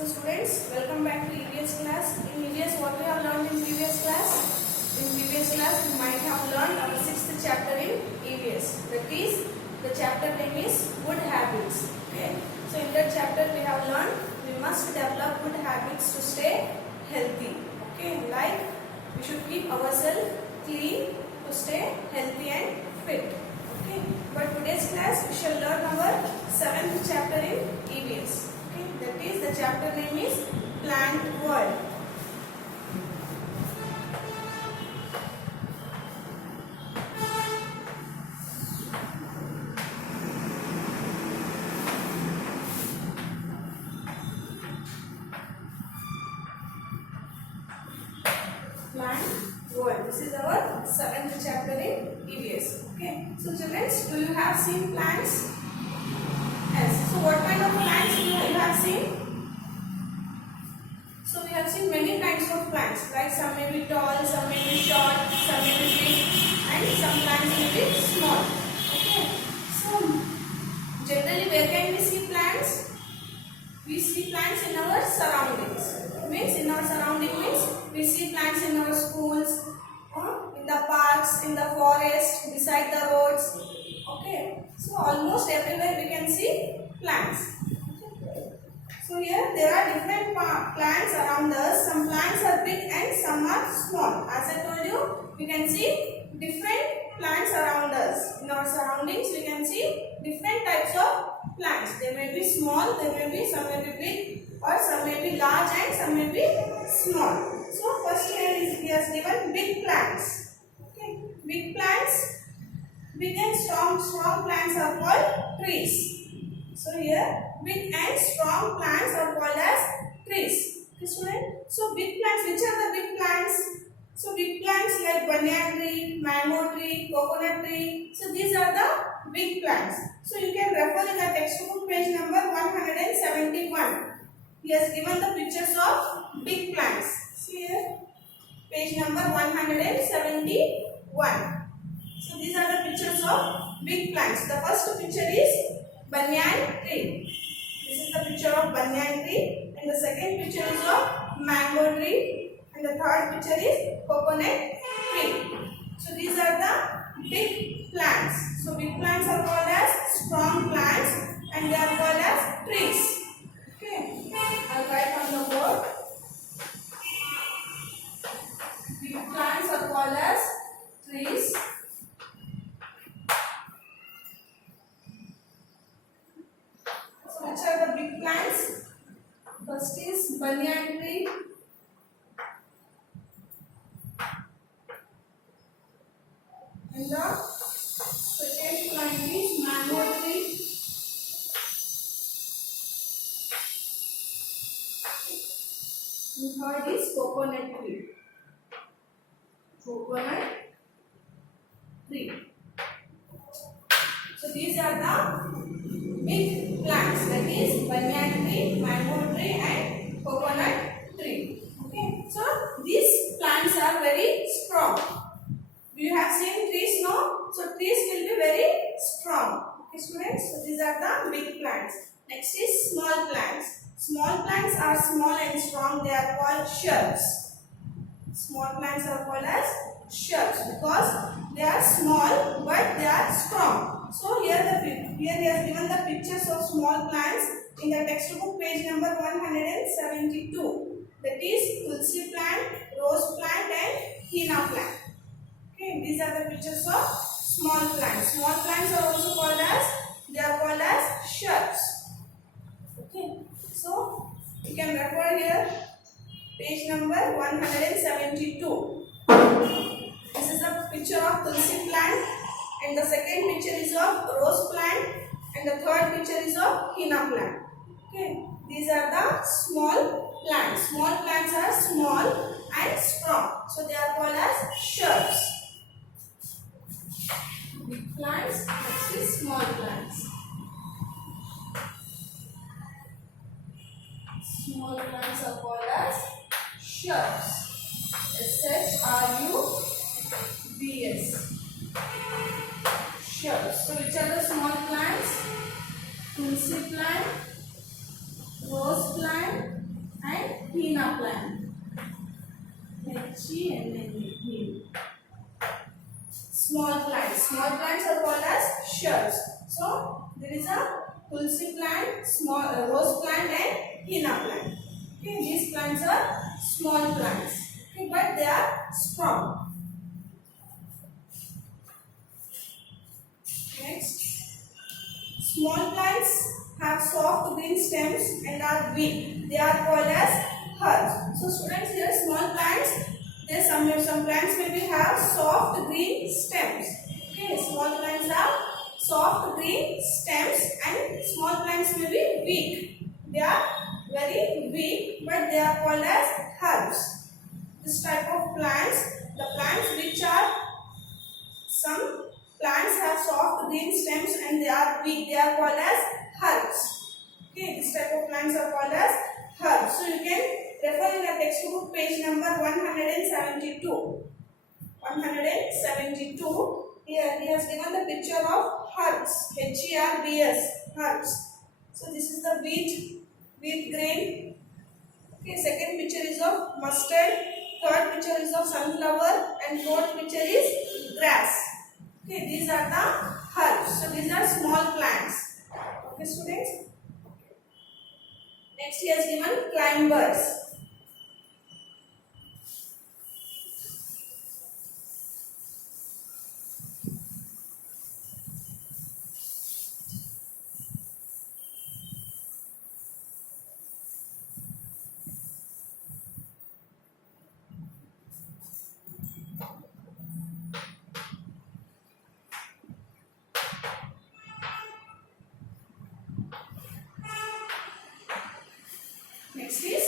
So students, welcome back to EVS class. In EVS, what we have learned in previous class? In previous class, we might have learned our 6th chapter in EVS. That is, the chapter name is Good Habits. Okay. So in that chapter, we have learned we must develop good habits to stay healthy. Okay. Like we should keep ourselves clean to stay healthy and fit. Okay. But today's class, we shall learn our 7th chapter in EVS. Okay, that is the chapter name is Plant World. Plant World. This is our 7th chapter in EVS. Okay, so children, do you have seen plants? Yes. So what kind of plants do you have seen? So we have seen many kinds of plants, like some may be tall, some may be short, some may be big, and some plants may be small. Okay. So generally, where can we see plants? We see plants in our surroundings. Means in our surrounding means we see plants in our schools, in the parks, in the forest, beside the roads. Okay. So almost everywhere we can see plants. Okay. So here there are different plants around us. Some plants are big and some are small. As I told you, we can see different plants around us. In our surroundings, we can see different types of plants. They may be small, some may be big, or some may be large and some may be small. So first here he has given big plants. Okay. Big plants. Big and strong plants are called trees. So here, big and strong plants are called as trees. Okay, student? So big plants, which are the big plants? So big plants like banyan tree, mango tree, coconut tree. So these are the big plants. So you can refer in the textbook page number 171. He has given the pictures of big plants. See here, page number 171. So these are the pictures of big plants. The first picture is banyan tree. This is the picture of banyan tree. And the second picture is of mango tree. And the third picture is coconut tree. So these are the big plants. So big plants are called as strong plants and they are called as trees. Okay. I'll write on the board. Big plants are called as trees. Which are the big plants? First is banyan tree. And the second plant is mango tree. And third is coconut tree. Coconut tree. So these are the big plants, that is banyan tree, mango tree and coconut tree. Okay. So these plants are very strong. You have seen trees, no? So trees will be very strong. Okay students. So these are the big plants. Next is small plants. Small plants are small and strong. They are called shrubs. Small plants are called as shrubs because they are small but they are strong. So here he has given the pictures of small plants in the textbook page number 172. That is tulsi plant, rose plant and henna plant. Okay, these are the pictures of small plants. Small plants are also called as shrubs. Okay, so you can refer here page number 172. This is a picture of tulsi plant. And the second picture is of rose plant and the third picture is of henna plant. Okay, these are the small plants. Small plants are small and strong. So they are called as shrubs. Big plants, next is small plants. Small plants are called as shrubs. S-H-R-U-B-S. Shrubs. So which are the small plants? Tulsi plant, rose plant, and henna plant. Henna. Small plants. Small plants are called as shrubs. So there is a tulsi plant, small rose plant, and henna plant. Okay, these plants are small plants. Okay, but they are strong. Next, small plants have soft green stems and are weak. They are called as herbs. So students, here small plants, there some plants maybe have soft green stems. Okay, small plants have soft green stems and small plants may be weak. They are very weak, but they are called as herbs. This type of plants, the plants which are, some plants have soft green stems and they are weak, they are called as herbs. Okay, this type of plants are called as herbs. So you can refer in the textbook page number 172. 172. Here he has given the picture of herbs. H-E-R-B-S. Herbs. So this is the wheat grain. Okay, second picture is of mustard. Third picture is of sunflower, and fourth picture is grass. Okay, these are the herbs. So these are small plants. Okay, students. Next he has given climbers. Next is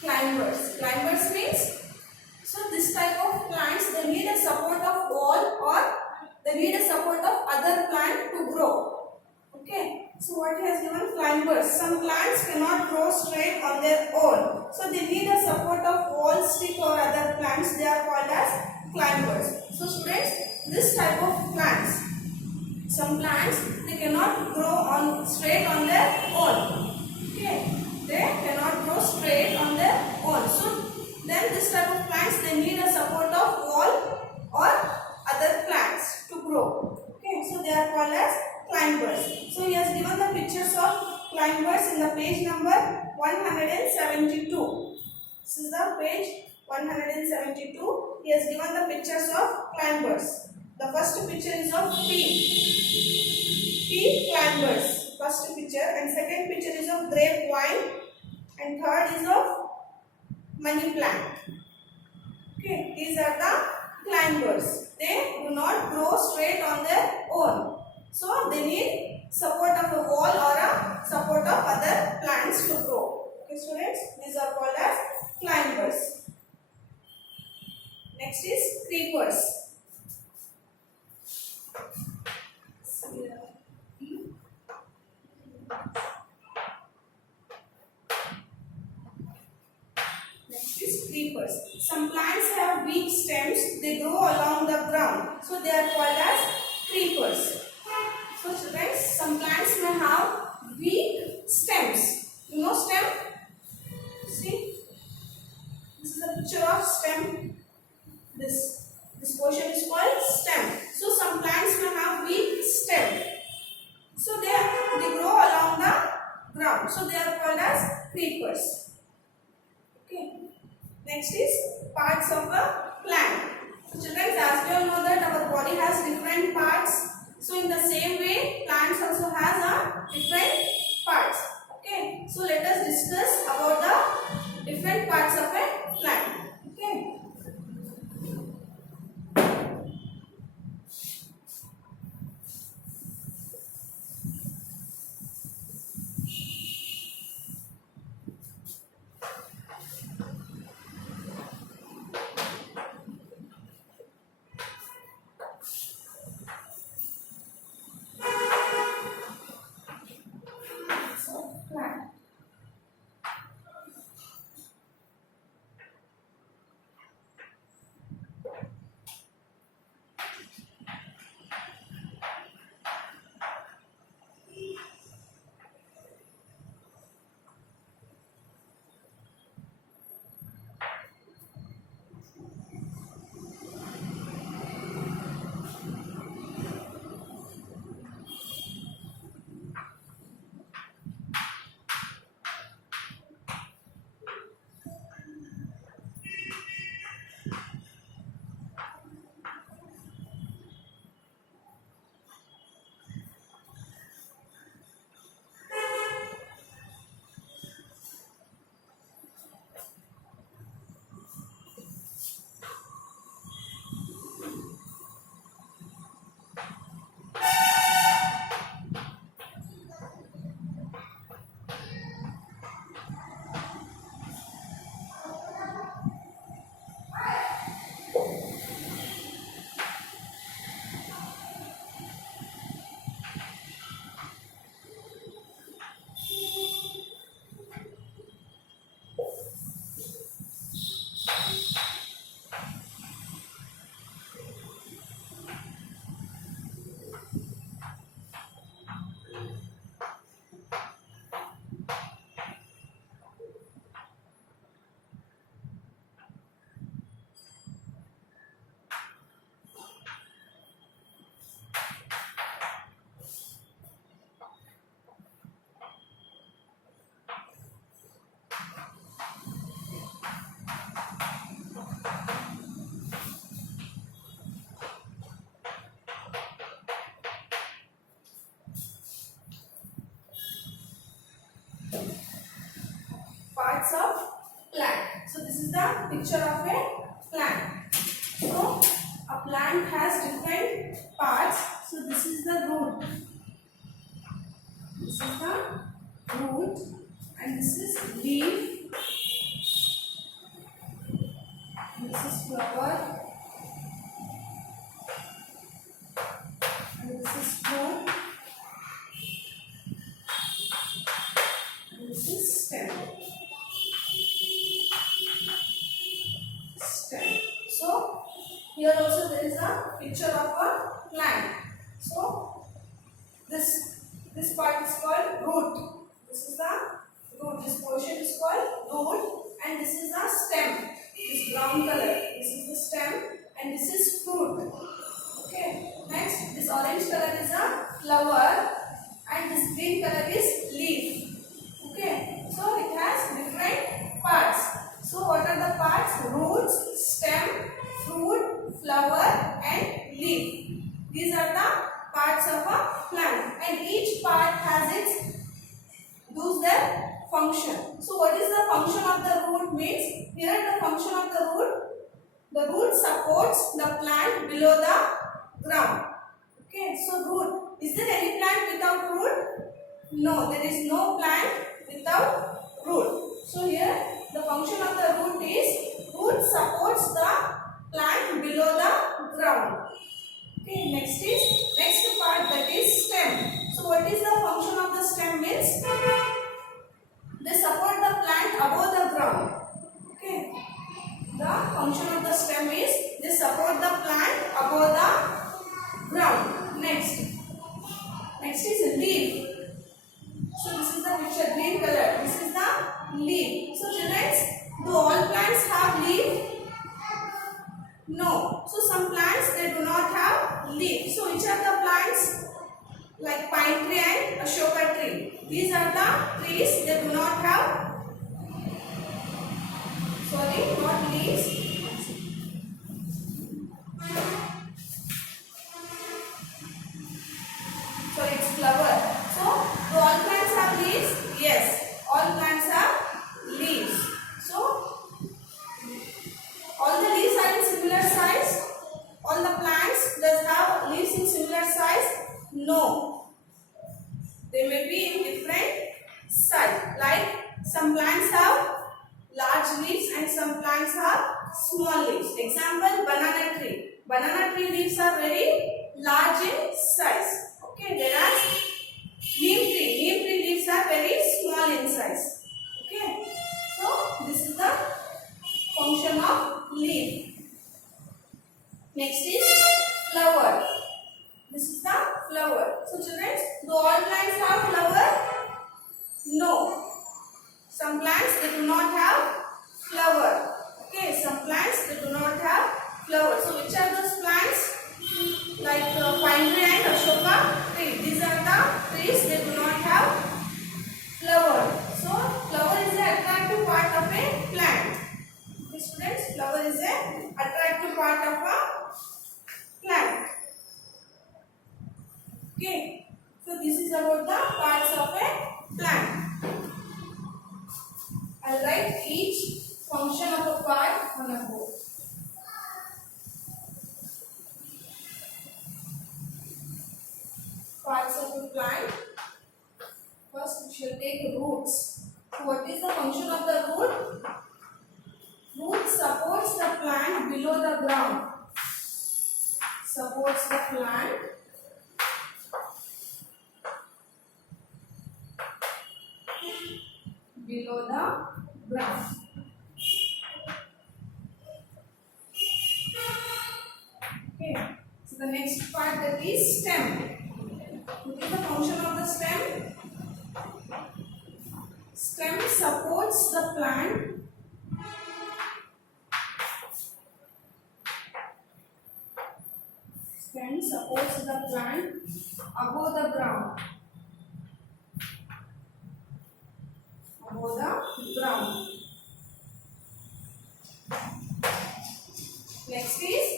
climbers. Climbers means, so this type of plants, they need a support of wall or they need a support of other plant to grow. Okay, so what he has given, climbers. Some plants cannot grow straight on their own, so they need a support of wall, stick or other plants. They are called as climbers. So students, this type of plants, some plants they cannot grow on straight on their own. Okay, they cannot grow straight on their own. So then this type of plants, they need a support of wall or other plants to grow. Okay, so they are called as climbers. So he has given the pictures of climbers in the page number 172. This is the page 172. He has given the pictures of climbers. The first picture is of pea climbers. First picture, and second picture is of grapevine, and third is of money plant. Okay, these are the climbers. They do not grow straight on their own, so they need support of a wall or a support of other plants to grow. Okay, students, these are called as climbers. Next is creepers. Next is creepers. Some plants have weak stems, they grow along the ground, so they are called as creepers. So students, some plants may have weak stems. You know stem? See? This is a picture of stem. This portion is called stem. So some plants may have weak stem. So they grow along the ground. So they are called as creepers. Okay. Next is parts of a plant. So children, as we all know that our body has different parts. So in the same way, plants also has a different parts. Okay. So let us discuss about the different parts of a plant. Okay. parts of plant. So this is the picture of a plant. So a plant has different parts. So this is the root. This is the root and this is leaf. This is flower. And this is fruit. And this is stem. So here also there is a picture of a plant. So this part is called root. This is the root. This portion is called root, and this is the stem. This brown color. This is the stem, and this is fruit. Okay. Next, this orange color is a flower, and this green color is leaf. Okay. So it has different parts. So what are the parts? Roots, stem, fruit, flower and leaf. These are the parts of a plant, and each part has its function. So what is the function of the root means? Here the function of the root supports the plant below the ground. Okay, so root. Is there any plant without root? No, there is no plant without root. So here the function of the root is root supports the plant below the ground. Okay, next part, that is stem. So what is the function of the stem means? They support the plant above the ground. Okay, the function of the stem is they support the plant above the ground. Next is leaf. So this is the picture, green color. This is the leaf. So children, do all plants have leaf? No. So some plants they do not have leaf. So which are the plants? Like pine tree and ashoka tree. These are the trees. They do not have, not leaves. So it's flower. So do all plants have leaves? Yes. All plants have leaves. So all the leaves are in similar size? All the plants does have leaves in similar size? No. They may be in different size. Like some plants have large leaves and some plants have small leaves. Example, banana tree. Banana tree leaves are very large in size. Okay, whereas neem tree leaves are very small in size. Okay, so this is the function of leaf. Next is flower. This is the flower. So children, do all plants have flower? No. Some plants they do not have flower. Okay, some plants they do not have flower. So which are those plants? Like pine tree and ashoka tree. These are the trees they do not have flower. So flower is an attractive part of a plant. Okay, students, flower is an attractive part of a plant. Okay, so this is about the parts of a plant. I'll write each function of a part on a board. Parts of a plant. First, we shall take roots. So what is the function of the root? Root supports the plant below the ground. Supports the plant below the ground. Okay. So the next part, that is stem. What is the function of the stem? Stem supports the plant above the ground. Next is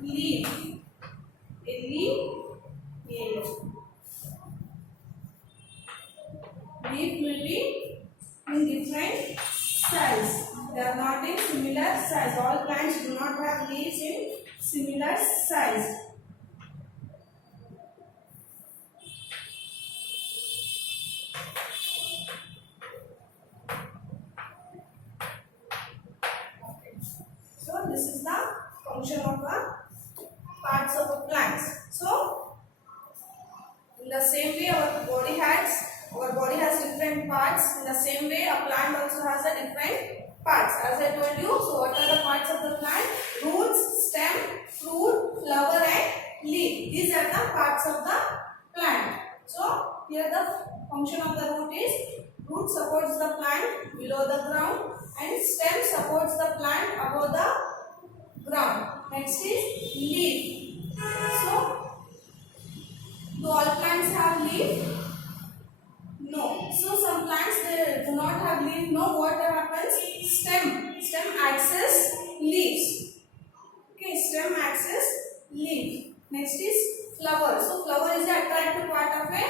leaf. Leaf will be similar size. All plants do not have leaves in similar size. So this is the function of the parts of the plants. So in the same way our body has different parts. In the same way a plant also has a different parts. As I told you, so what are the parts of the plant? Roots, stem, fruit, flower and leaf. These are the parts of the plant. So here the function of the root is, root supports the plant below the ground and stem supports the plant above the ground. Next is leaf. So do all plants have leaf? No. So some plants they do not have leaf. No. What happens? Stem acts as leaves. Okay, stem acts as leaf. Next is flower. So flower is the attractive part of a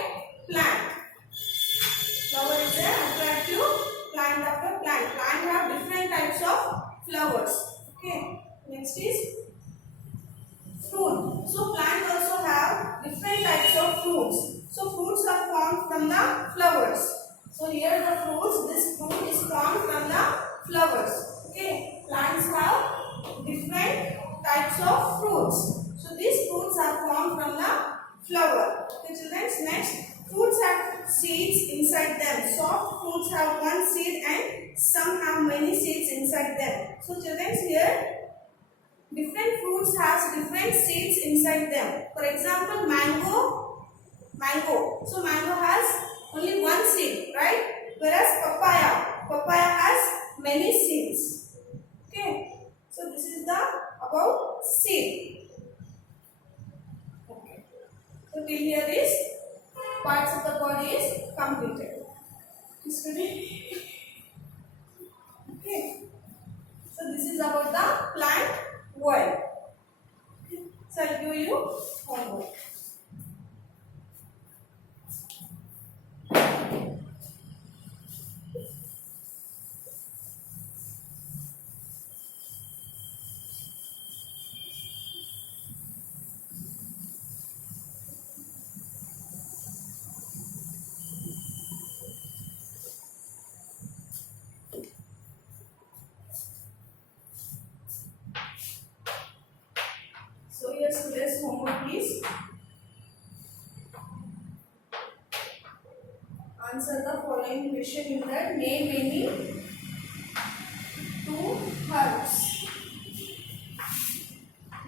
plant. Flower is the attractive plant of a plant. Plant have different types of flowers. Okay. Next is fruit. So plant also have different types of fruits. So fruits are formed from the flowers. So here the fruits, this fruit is formed from the flowers. Okay. Plants have different types of fruits. So these fruits are formed from the flower. Okay children, next, fruits have seeds inside them. Soft fruits have one seed and some have many seeds inside them. So children, here different fruits has different seeds inside them. For example, mango. So mango has only one seed, right? Whereas papaya has many seeds. Okay. So this is the about seed. Okay. So till here is parts of the body is completed. Okay. So this is about the plant world. Okay. So I'll give you homework. So here today's homework is answer the following question in that name any two herbs.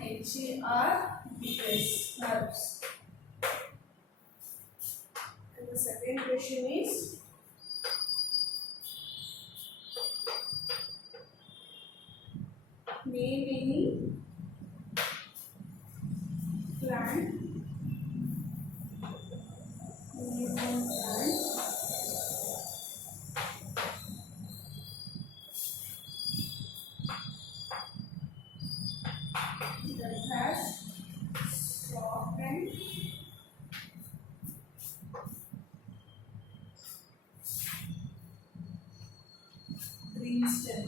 H-E-R-B-S, herbs. And the second question is name any plant, that has soft and green stem.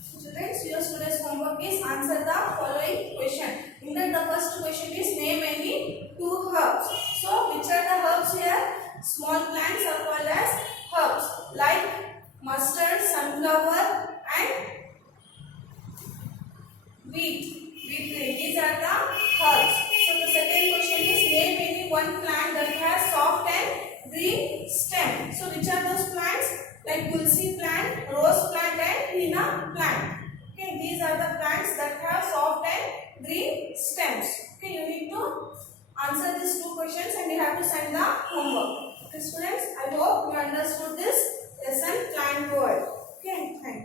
Students, your students' homework is answer the following question. In that the first question is name any two herbs. So which are the herbs here? Small plants are called as herbs like mustard, sunflower and wheat grain. These are the herbs. So the second question is name any one plant that has soft and green stem. So which are those plants? Like tulsi plant, rose plant and henna plant. Okay, these are the plants that have soft and green stems. Okay, you need to answer these two questions and you have to send the homework. Okay students, I hope you understood this lesson plant world. Okay, thank you.